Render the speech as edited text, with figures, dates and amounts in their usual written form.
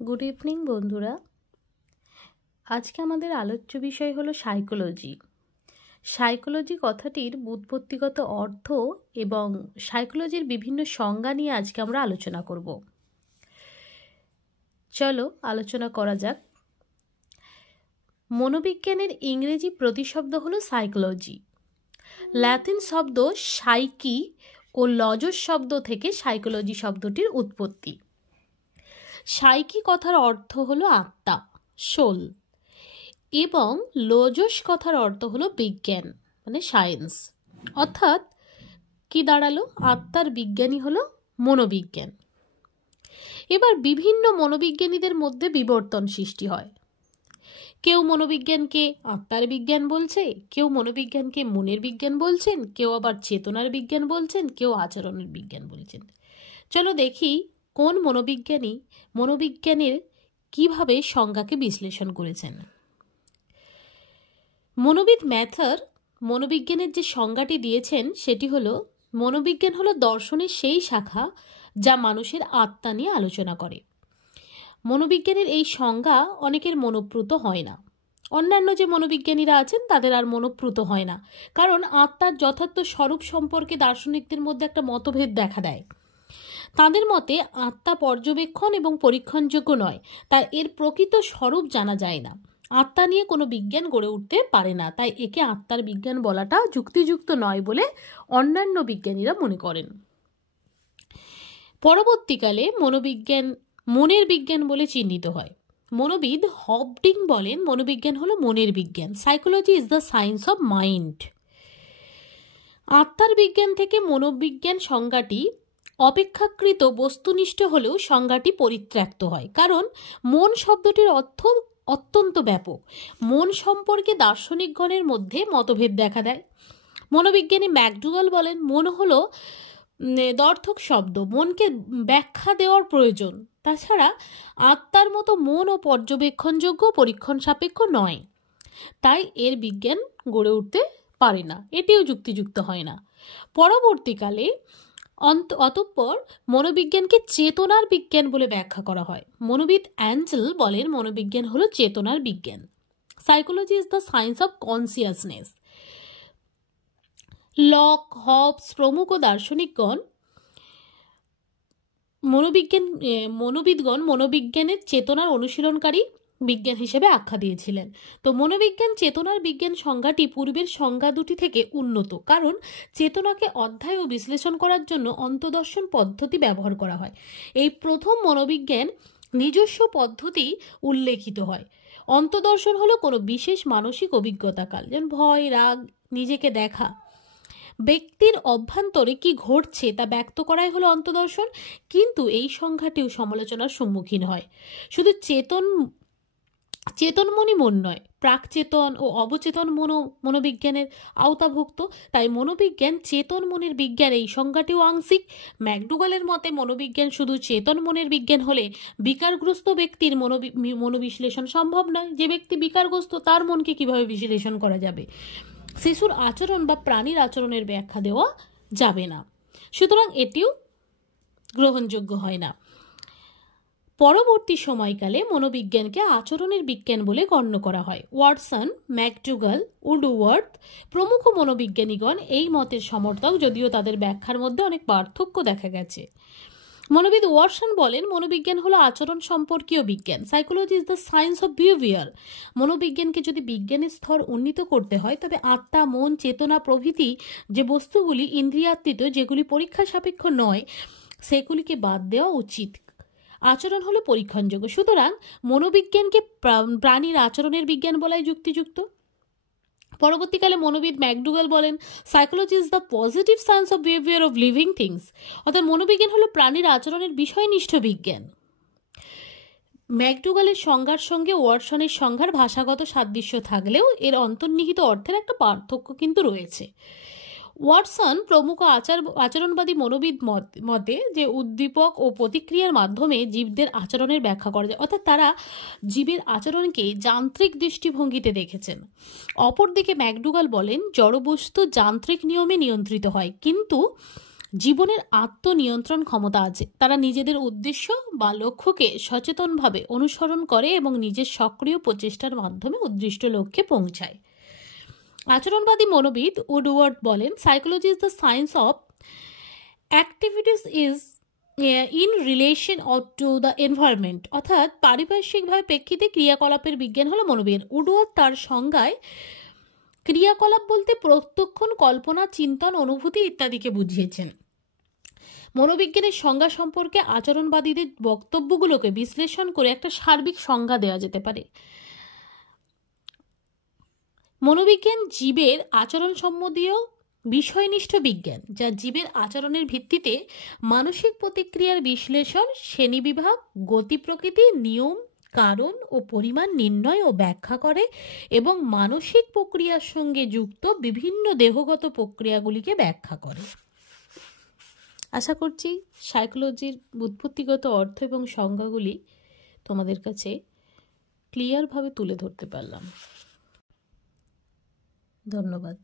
Good evening বন্ধুরা। আজকে আমাদের আলোচ্য বিষয় হলো সাইকোলজি। সাইকোলজি কথাটির ব্যুৎপত্তিগত অর্থ এবং সাইকোলজির বিভিন্ন সংজ্ঞা নিয়ে আজকে আমরা আলোচনা করব। চলো আলোচনা করা যাক। মনোবিজ্ঞানের ইংরেজি প্রতিশব্দ হলো সাইকোলজি। ল্যাটিন শব্দ সাইকি ও লজস শব্দ থেকে সাইকোলজি শব্দটির উৎপত্তি। সাইকি কথার অর্থ হলো আত্মা, সোল, এবং লোজস কথার অর্থ হলো বিজ্ঞান, মানে সায়েন্স। অর্থাৎ কি দাঁড়ালো? আত্মার বিজ্ঞানী হলো মনোবিজ্ঞান। এবার বিভিন্ন মনোবিজ্ঞানীদের মধ্যে বিবর্তন সৃষ্টি হয়। কেউ মনোবিজ্ঞানকে আত্মার বিজ্ঞান বলছে, কেউ মনোবিজ্ঞানকে মনের বিজ্ঞান বলছেন, কেউ আবার চেতনার বিজ্ঞান বলছেন, কেউ আচরণের বিজ্ঞান বলছেন। চলো দেখি কোন মনোবিজ্ঞানী মনোবিজ্ঞানের কিভাবে সংজ্ঞাকে বিশ্লেষণ করেছেন। মনোবিদ ম্যাথার মনোবিজ্ঞানের যে সংজ্ঞাটি দিয়েছেন সেটি হলো, মনোবিজ্ঞান হলো দর্শনের সেই শাখা যা মানুষের আত্মা নিয়ে আলোচনা করে। মনোবিজ্ঞানের এই সংজ্ঞা অনেকের মনোপ্রুত হয় না। অন্যান্য যে মনোবিজ্ঞানীরা আছেন তাদের আর মনোপ্রুত হয় না, কারণ আত্মার যথার্থ স্বরূপ সম্পর্কে দার্শনিকদের মধ্যে একটা মতভেদ দেখা দেয়। তাদের মতে আত্মা পর্যবেক্ষণ এবং পরীক্ষণযোগ্য নয়, তার এর প্রকৃত স্বরূপ জানা যায় না। আত্মা নিয়ে কোনো বিজ্ঞান গড়ে উঠতে পারে না, তাই একে আত্মার বিজ্ঞান বলাটা যুক্তিযুক্ত নয় বলে অন্যান্য বিজ্ঞানীরা মনে করেন। পরবর্তীকালে মনোবিজ্ঞান মনের বিজ্ঞান বলে চিহ্নিত হয়। মনোবিদ হবডিং বলেন, মনোবিজ্ঞান হলো মনের বিজ্ঞান। Psychology is the science of mind. আত্মার বিজ্ঞান থেকে মনোবিজ্ঞান সংজ্ঞাটি অপেক্ষাকৃত বস্তুনিষ্ঠ হলেও সংজ্ঞাটি পরিত্যক্ত হয়, কারণ মন শব্দটির অর্থ অত্যন্ত ব্যাপক। মন সম্পর্কে দার্শনিকগণের মধ্যে মতভেদ দেখা দেয়। মনোবিজ্ঞানী ম্যাকডুগাল বলেন, মন হলো দ্ব্যর্থক শব্দ, মনকে ব্যাখ্যা দেওয়ার প্রয়োজন। তাছাড়া আত্মার মতো মনও পর্যবেক্ষণযোগ্য, পরীক্ষণ সাপেক্ষ নয়, তাই এর বিজ্ঞান গড়ে উঠতে পারে না, এটিও যুক্তিযুক্ত হয় না। পরবর্তীকালে অতঃপর মনোবিজ্ঞানকে চেতনার বিজ্ঞান বলে ব্যাখ্যা করা হয়। মনোবিদ অ্যাঞ্জেল বলেন, মনোবিজ্ঞান হলো চেতনার বিজ্ঞান। Psychology is the science of consciousness. Locke, Hobbes প্রমুখ দার্শনিকগণ মনোবিদগণ মনোবিজ্ঞানের চেতনার অনুশীলনকারী বিজ্ঞান হিসেবে আখ্যা দিয়েছিলেন। তো মনোবিজ্ঞান চেতনার বিজ্ঞান সংজ্ঞাটি পূর্বের সংজ্ঞা দুটি থেকে উন্নত, কারণ চেতনাকে অধ্যায় ও বিশ্লেষণ করার জন্য অন্তদর্শন পদ্ধতি ব্যবহার করা হয়। এই প্রথম মনোবিজ্ঞান নিজস্ব পদ্ধতি উল্লেখিত হয়। অন্তদর্শন হলো কোনো বিশেষ মানসিক অভিজ্ঞতাকাল, যেমন ভয়, রাগ, নিজেকে দেখা, ব্যক্তির অভ্যন্তরে কি ঘটছে তা ব্যক্ত করাই হলো অন্তদর্শন। কিন্তু এই সংজ্ঞাটিও সমালোচনার সম্মুখীন হয়। শুধু চেতনমনি মন নয়, প্রাকচেতন ও অবচেতন মনোবিজ্ঞানের আওতাভুক্ত। তাই মনোবিজ্ঞান চেতন মনের বিজ্ঞান, এই সংজ্ঞাটিও আংশিক। ম্যাকডুগালের মতে মনোবিজ্ঞান শুধু চেতন মনের বিজ্ঞান হলে বিকারগ্রস্ত ব্যক্তির মনোবিশ্লেষণ সম্ভব নয়। যে ব্যক্তি বিকারগ্রস্ত তার মনকে কিভাবে বিশ্লেষণ করা যাবে? শিশুর আচরণ বা প্রাণীর আচরণের ব্যাখ্যা দেওয়া যাবে না, সুতরাং এটিও গ্রহণযোগ্য হয় না। পরবর্তী সময়কালে মনোবিজ্ঞানকে আচরণের বিজ্ঞান বলে গণ্য করা হয়। ওয়াটসন, ম্যাকডুগাল, উডওয়ার্থ প্রমুখ মনোবিজ্ঞানীগণ এই মতের সমর্থক, যদিও তাদের ব্যাখ্যার মধ্যে অনেক পার্থক্য দেখা গেছে। মনোবিদ ওয়াটসন বলেন, মনোবিজ্ঞান হলো আচরণ সম্পর্কীয় বিজ্ঞান। Psychology is the science of behaviour. মনোবিজ্ঞানকে যদি বিজ্ঞানের স্তর উন্নীত করতে হয়, তবে আত্মা, মন, চেতনা প্রভৃতি যে বস্তুগুলি ইন্দ্রিয়াতীত, যেগুলি পরীক্ষা সাপেক্ষ নয়, সেগুলিকে বাদ দেওয়া উচিত। আচরণ হলো পরীক্ষণযোগ্য, সুতরাং মনোবিজ্ঞানকে প্রাণীর আচরণের বিজ্ঞান বলাই যুক্তিযুক্ত। পরবর্তীকালে মনোবিদ ম্যাকডুগাল বলেন, psychology is the positive science of behaviour of living things. অর্থাৎ মনোবিজ্ঞান হলো প্রাণীর আচরণের বিষয়নিষ্ঠ বিজ্ঞান। ম্যাকডুগালের সংজ্ঞার সঙ্গে ওয়াটসনের সংজ্ঞার ভাষাগত সাদৃশ্য থাকলেও এর অন্তর্নিহিত অর্থের একটা পার্থক্য কিন্তু রয়েছে। ওয়াটসন প্রমুখ আচরণবাদী মনোবিদ মতে যে উদ্দীপক ও প্রতিক্রিয়ার মাধ্যমে জীবদের আচরণের ব্যাখ্যা করা যায়, অর্থাৎ তারা জীবের আচরণকে যান্ত্রিক দৃষ্টিভঙ্গিতে দেখেছেন। অপরদিকে ম্যাকডুগাল বলেন, জড়বস্তু যান্ত্রিক নিয়মে নিয়ন্ত্রিত হয়, কিন্তু জীবনের আত্মনিয়ন্ত্রণ ক্ষমতা আছে। তারা নিজেদের উদ্দেশ্য বা লক্ষ্যকে সচেতনভাবে অনুসরণ করে এবং নিজের সক্রিয় প্রচেষ্টার মাধ্যমে উদ্দিষ্ট লক্ষ্যে পৌঁছায়। আচরণবাদী মনোবিদ উডওয়ার্ড বলেন, psychology is the science of activities is in relation to the environment, অর্থাৎ পারিপার্শ্বিকভাবে প্রেক্ষিতে ক্রিয়াকলাপের বিজ্ঞান হলো মনোবিজ্ঞান। উডওয়ার্ড তার সংজ্ঞায় ক্রিয়াকলাপ বলতে প্রত্যক্ষণ, কল্পনা, চিন্তন, অনুভূতি ইত্যাদিকে বুঝিয়েছেন। মনোবিজ্ঞানের সংজ্ঞা সম্পর্কে আচরণবাদীদের বক্তব্যগুলোকে বিশ্লেষণ করে একটা সার্বিক সংজ্ঞা দেওয়া যেতে পারে। মনোবিজ্ঞান জীবের আচরণ সম্বন্ধীয় বিষয়নিষ্ঠ বিজ্ঞান, যা জীবের আচরণের ভিত্তিতে মানসিক প্রতিক্রিয়ার বিশ্লেষণ, শ্রেণীবিভাগ, গতি প্রকৃতি, নিয়ম, কারণ ও পরিমাণ নির্ণয় ও ব্যাখ্যা করে এবং মানসিক প্রক্রিয়ার সঙ্গে যুক্ত বিভিন্ন দেহগত প্রক্রিয়াগুলিকে ব্যাখ্যা করে। আশা করছি সাইকোলজির উৎপত্তিগত অর্থ এবং সংজ্ঞাগুলি তোমাদের কাছে ক্লিয়ারভাবে তুলে ধরতে পারলাম। ধন্যবাদ।